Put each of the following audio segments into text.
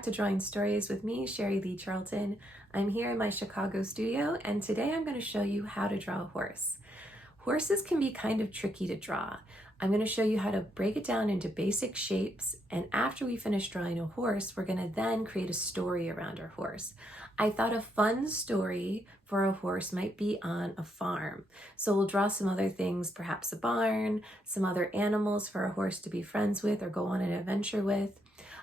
back to Drawing Stories with me, Cheri Charlton. I'm here in my Chicago studio, and today I'm going to show you how to draw a horse. Horses can be kind of tricky to draw. I'm going to show you how to break it down into basic shapes, and after we finish drawing a horse, we're going to then create a story around our horse. I thought a fun story for a horse might be on a farm. So we'll draw some other things, perhaps a barn, some other animals for a horse to be friends with or go on an adventure with.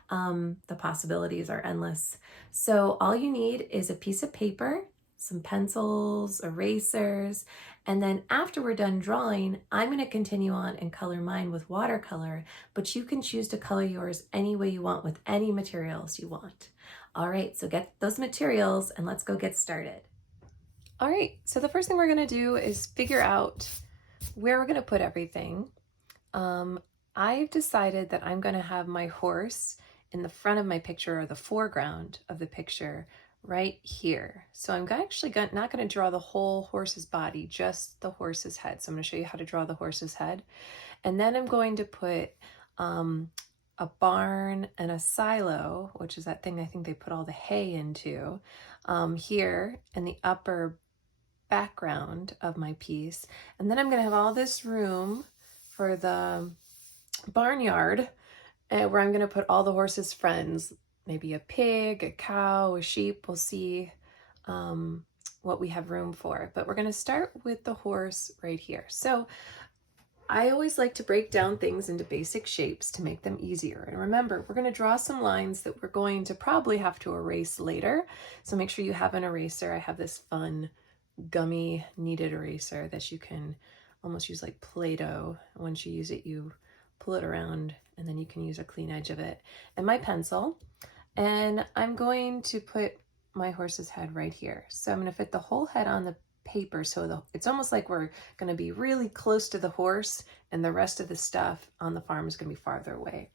The possibilities are endless. So all you need is a piece of paper, some pencils, erasers, and then after we're done drawing, I'm going to continue on and color mine with watercolor, but you can choose to color yours any way you want with any materials you want. All right, so get those materials and let's go get started. All right, so the first thing we're going to do is figure out where we're going to put everything. I've decided that I'm going to have my horse in the front of my picture, or the foreground of the picture, right here. So I'm actually not going to draw the whole horse's body, just the horse's head. So I'm going to show you how to draw the horse's head. And then I'm going to put a barn and a silo, which is that thing I think they put all the hay into, here in the upper background of my piece. And then I'm going to have all this room for the barnyard, where I'm going to put all the horse's friends, maybe a pig, a cow, a sheep. We'll see what we have room for. But we're going to start with the horse right here. So I always like to break down things into basic shapes to make them easier. And remember, we're going to draw some lines that we're going to probably have to erase later. So make sure you have an eraser. I have this fun gummy kneaded eraser that you can almost use like Play-Doh. Once you use it, you pull it around and then you can use a clean edge of it, and my pencil. And I'm going to put my horse's head right here. So I'm going to fit the whole head on the paper, so it's almost like we're going to be really close to the horse and the rest of the stuff on the farm is going to be farther away.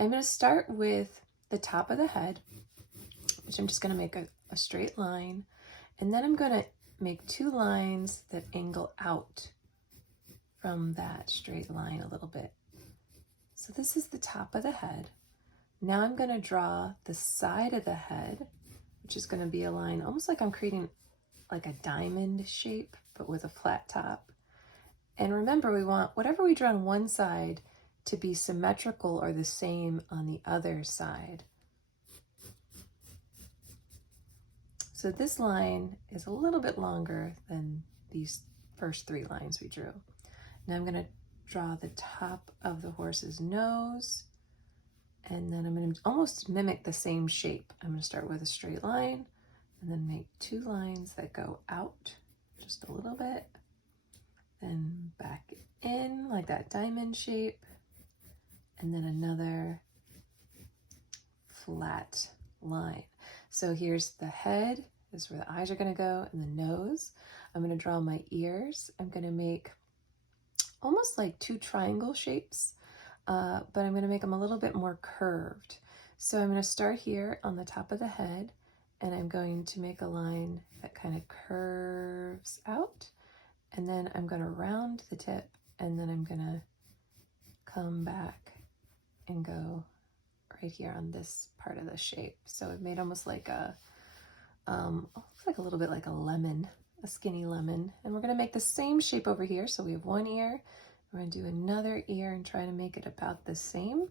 I'm going to start with the top of the head, which I'm just going to make a straight line, and then I'm going to make two lines that angle out from that straight line a little bit. So this is the top of the head. Now I'm going to draw the side of the head, which is going to be a line almost like I'm creating like a diamond shape, but with a flat top. And remember, we want whatever we draw on one side to be symmetrical or the same on the other side. So this line is a little bit longer than these first three lines we drew. Now I'm going to draw the top of the horse's nose, and then I'm going to almost mimic the same shape. I'm going to start with a straight line and then make two lines that go out just a little bit, then back in like that diamond shape, and then another flat line. So here's the head, this is where the eyes are going to go, and the nose. I'm going to draw my ears. I'm going to make almost like two triangle shapes, but I'm going to make them a little bit more curved. So I'm going to start here on the top of the head, and I'm going to make a line that kind of curves out, and then I'm going to round the tip, and then I'm going to come back and go right here on this part of the shape. So I've made almost like looks like a little bit like a lemon, a skinny lemon. And we're going to make the same shape over here. So we have one ear, we're going to do another ear and try to make it about the same.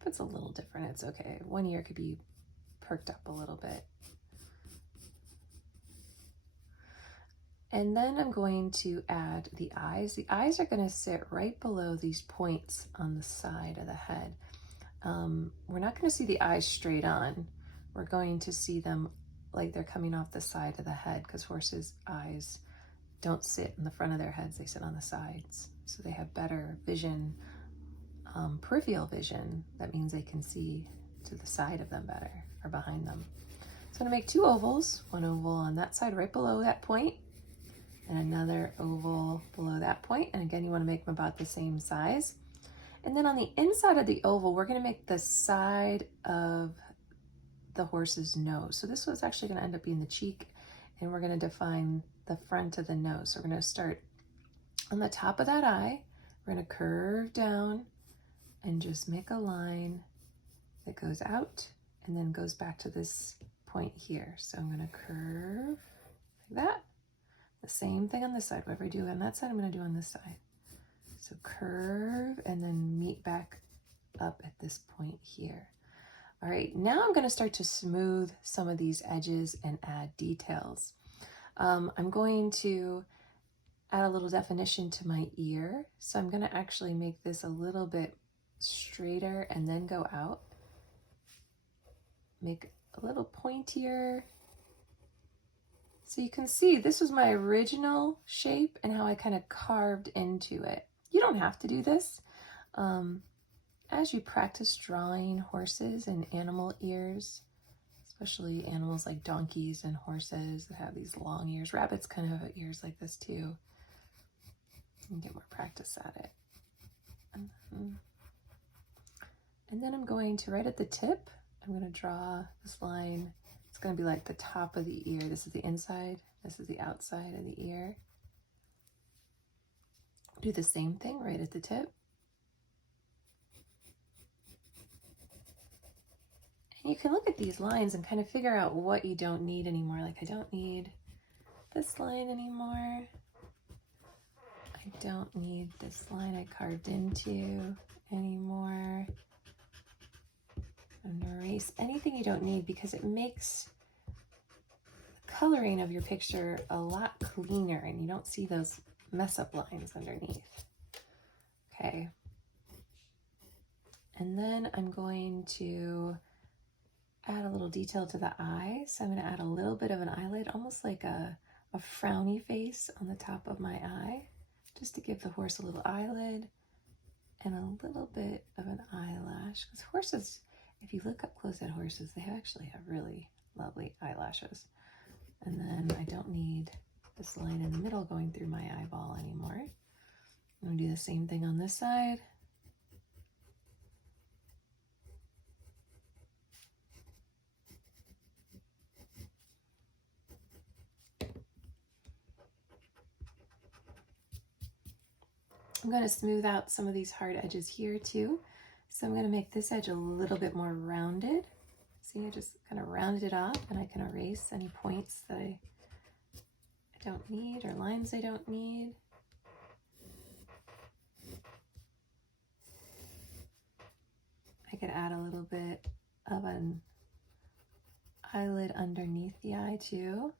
If it's a little different, it's okay. One ear could be perked up a little bit. And then I'm going to add the eyes. The eyes are going to sit right below these points on the side of the head. We're not going to see the eyes straight on. We're going to see them like they're coming off the side of the head, because horses' eyes don't sit in the front of their heads, they sit on the sides. So they have better vision, peripheral vision. That means they can see to the side of them better, or behind them. So I'm going to make two ovals, one oval on that side right below that point, and another oval below that point. And again, you want to make them about the same size. And then on the inside of the oval, we're going to make the side of the horse's nose. So this was actually going to end up being the cheek, and we're going to define the front of the nose. So we're going to start on the top of that eye. We're going to curve down and just make a line that goes out and then goes back to this point here. So I'm going to curve like that. The same thing on this side. Whatever I do on that side, I'm going to do on this side. So curve and then meet back up at this point here. All right, now I'm going to start to smooth some of these edges and add details. I'm going to add a little definition to my ear. So I'm going to actually make this a little bit straighter and then go out. Make a little pointier. So you can see this was my original shape and how I kind of carved into it. You don't have to do this. As you practice drawing horses and animal ears, especially animals like donkeys and horses that have these long ears. Rabbits kind of have ears like this too. You get more practice at it. And then I'm going to, right at the tip, I'm going to draw this line. It's going to be like the top of the ear. This is the inside. This is the outside of the ear. Do the same thing right at the tip. And you can look at these lines and kind of figure out what you don't need anymore. Like, I don't need this line anymore. I don't need this line I carved into anymore. I'm gonna erase anything you don't need because it makes the coloring of your picture a lot cleaner and you don't see those mess up lines underneath. Okay. And then I'm going to add a little detail to the eye. So I'm going to add a little bit of an eyelid, almost like a frowny face on the top of my eye, just to give the horse a little eyelid and a little bit of an eyelash. Because horses, if you look up close at horses, they actually have really lovely eyelashes. And then I don't need this line in the middle going through my eyeball anymore. I'm going to do the same thing on this side. I'm going to smooth out some of these hard edges here too. So I'm going to make this edge a little bit more rounded. See, I just kind of rounded it off and I can erase any points that I don't need or lines I don't need. I could add a little bit of an eyelid underneath the eye too.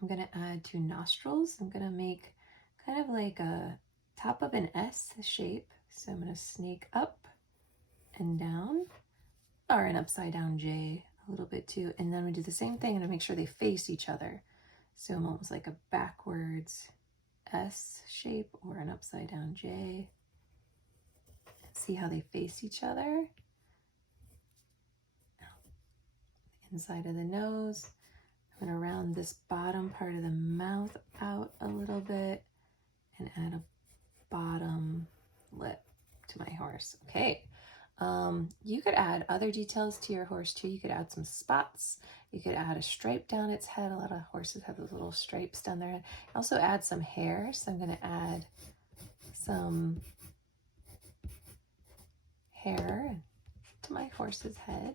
I'm going to add 2 nostrils. I'm going to make kind of like a top of an S shape. So I'm going to snake up and down, or an upside down J a little bit too. And then we do the same thing and make sure they face each other. So I'm almost like a backwards S shape or an upside down J. See how they face each other. Inside of the nose. I'm going to round this bottom part of the mouth out a little bit and add a bottom lip to my horse. Okay. You could add other details to your horse too. You could add some spots. You could add a stripe down its head. A lot of horses have those little stripes down their head. Also add some hair. So I'm going to add some hair to my horse's head.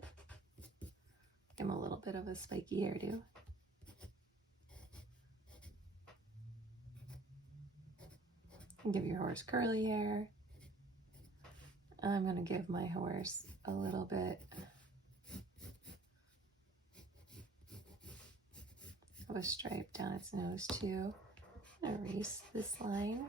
Give him a little bit of a spiky hairdo. Give your horse curly hair. I'm going to give my horse a little bit of a stripe down its nose too. I'm going to erase this line.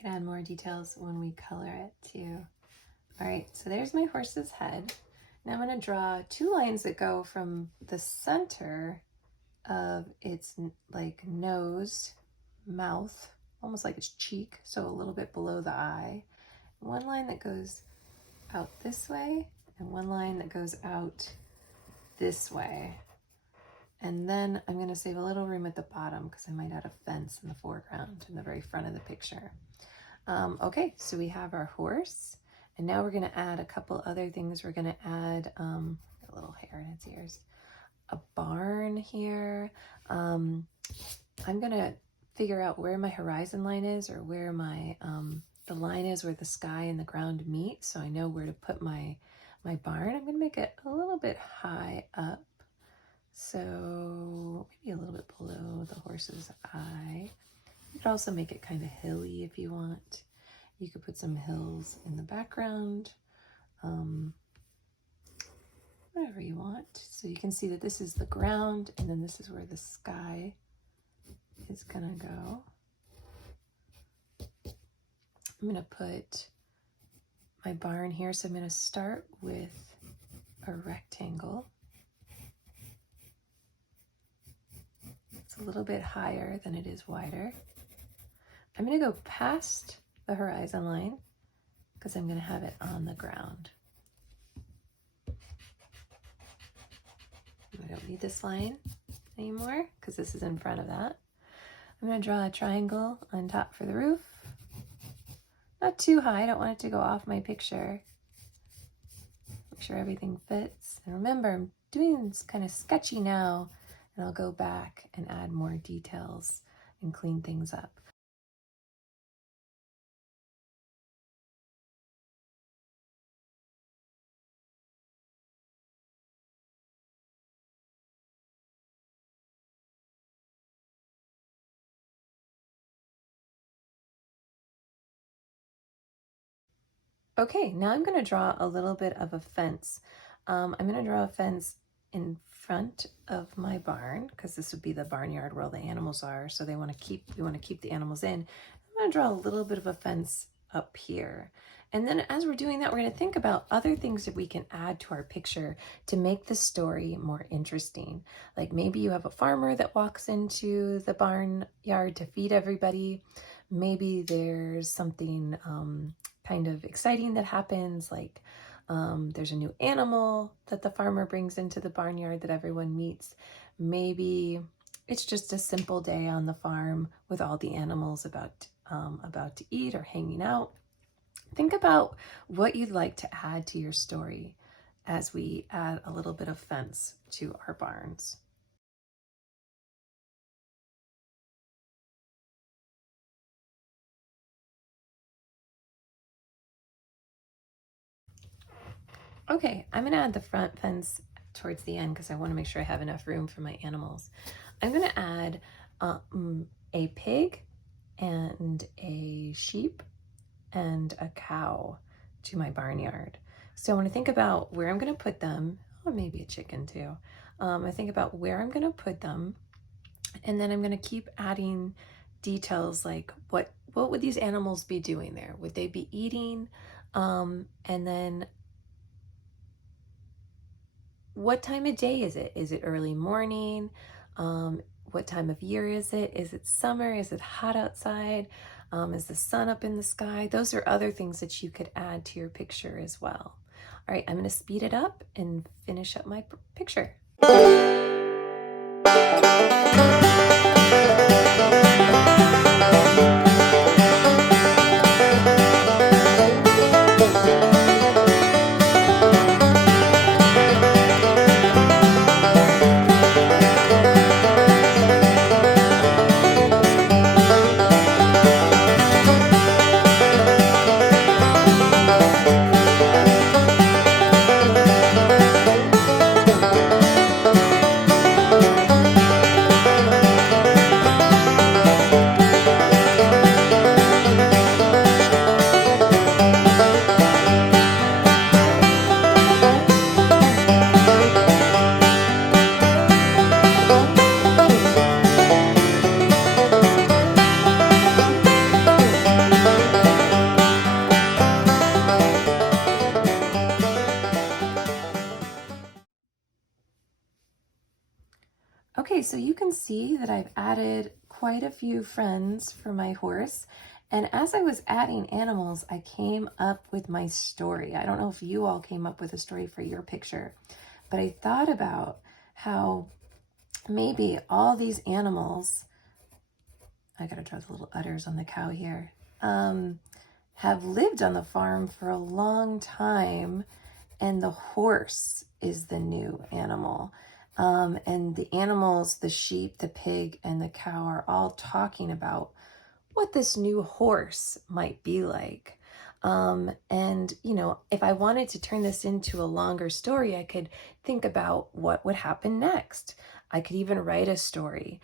Can add more details when we color it too. All right, so there's my horse's head. Now I'm going to draw 2 lines that go from the center of its like nose, mouth, almost like its cheek, so a little bit below the eye. 1 line that goes out this way and 1 line that goes out this way. And then I'm going to save a little room at the bottom because I might add a fence in the foreground in the very front of the picture. Okay, so we have our horse, and now we're going to add a couple other things. We're going to add a little hair in its ears, a barn here. I'm going to figure out where my horizon line is, or where my the line is where the sky and the ground meet, so I know where to put my barn. I'm going to make it a little bit high up, so maybe a little bit below the horse's eye. You could also make it kind of hilly if you want. You could put some hills in the background, whatever you want. So you can see that this is the ground, and then this is where the sky is gonna go. I'm gonna put my barn here, so I'm gonna start with a rectangle. It's a little bit higher than it is wider. I'm gonna go past the horizon line because I'm gonna have it on the ground. I don't need this line anymore because this is in front of that. I'm gonna draw a triangle on top for the roof. Not too high, I don't want it to go off my picture. Make sure everything fits. And remember, I'm doing this kind of sketchy now, and I'll go back and add more details and clean things up. Okay, now I'm going to draw a little bit of a fence. I'm going to draw a fence in front of my barn because this would be the barnyard where all the animals are. So we want to keep the animals in. I'm going to draw a little bit of a fence up here. And then as we're doing that, we're going to think about other things that we can add to our picture to make the story more interesting. Like maybe you have a farmer that walks into the barnyard to feed everybody. Maybe there's something kind of exciting that happens, like there's a new animal that the farmer brings into the barnyard that everyone meets. Maybe it's just a simple day on the farm with all the animals about to eat or hanging out. Think about what you'd like to add to your story as we add a little bit of fence to our barns. Okay, I'm gonna add the front fence towards the end because I want to make sure I have enough room for my animals. I'm gonna add a pig and a sheep and a cow to my barnyard. So I want to think about where I'm gonna put them, or maybe a chicken too. I think about where I'm gonna put them, and then I'm gonna keep adding details like what would these animals be doing there? Would they be eating? And then what time of day is it? Is it early morning? What time of year is it? Is it summer? Is it hot outside? Is the sun up in the sky? Those are other things that you could add to your picture as well. All right, I'm going to speed it up and finish up my picture. Okay, so you can see that I've added quite a few friends for my horse. And as I was adding animals, I came up with my story. I don't know if you all came up with a story for your picture, but I thought about how maybe all these animals, I gotta draw the little udders on the cow here, have lived on the farm for a long time, and the horse is the new animal. And the animals, the sheep, the pig, and the cow are all talking about what this new horse might be like. And, you know, if I wanted to turn this into a longer story, I could think about what would happen next. I could even write a story.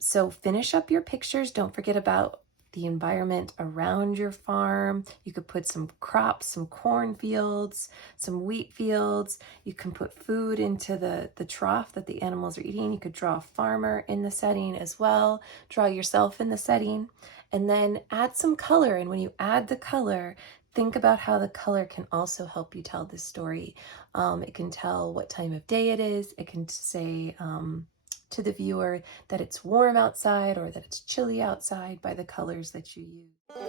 So finish up your pictures. Don't forget about the environment around your farm. You could put some crops, some cornfields, some wheat fields. You can put food into the trough that the animals are eating. You could draw a farmer in the setting as well. Draw yourself in the setting, and then add some color. And when you add the color, think about how the color can also help you tell this story. It can tell what time of day it is. It can say to the viewer that it's warm outside or that it's chilly outside by the colors that you use.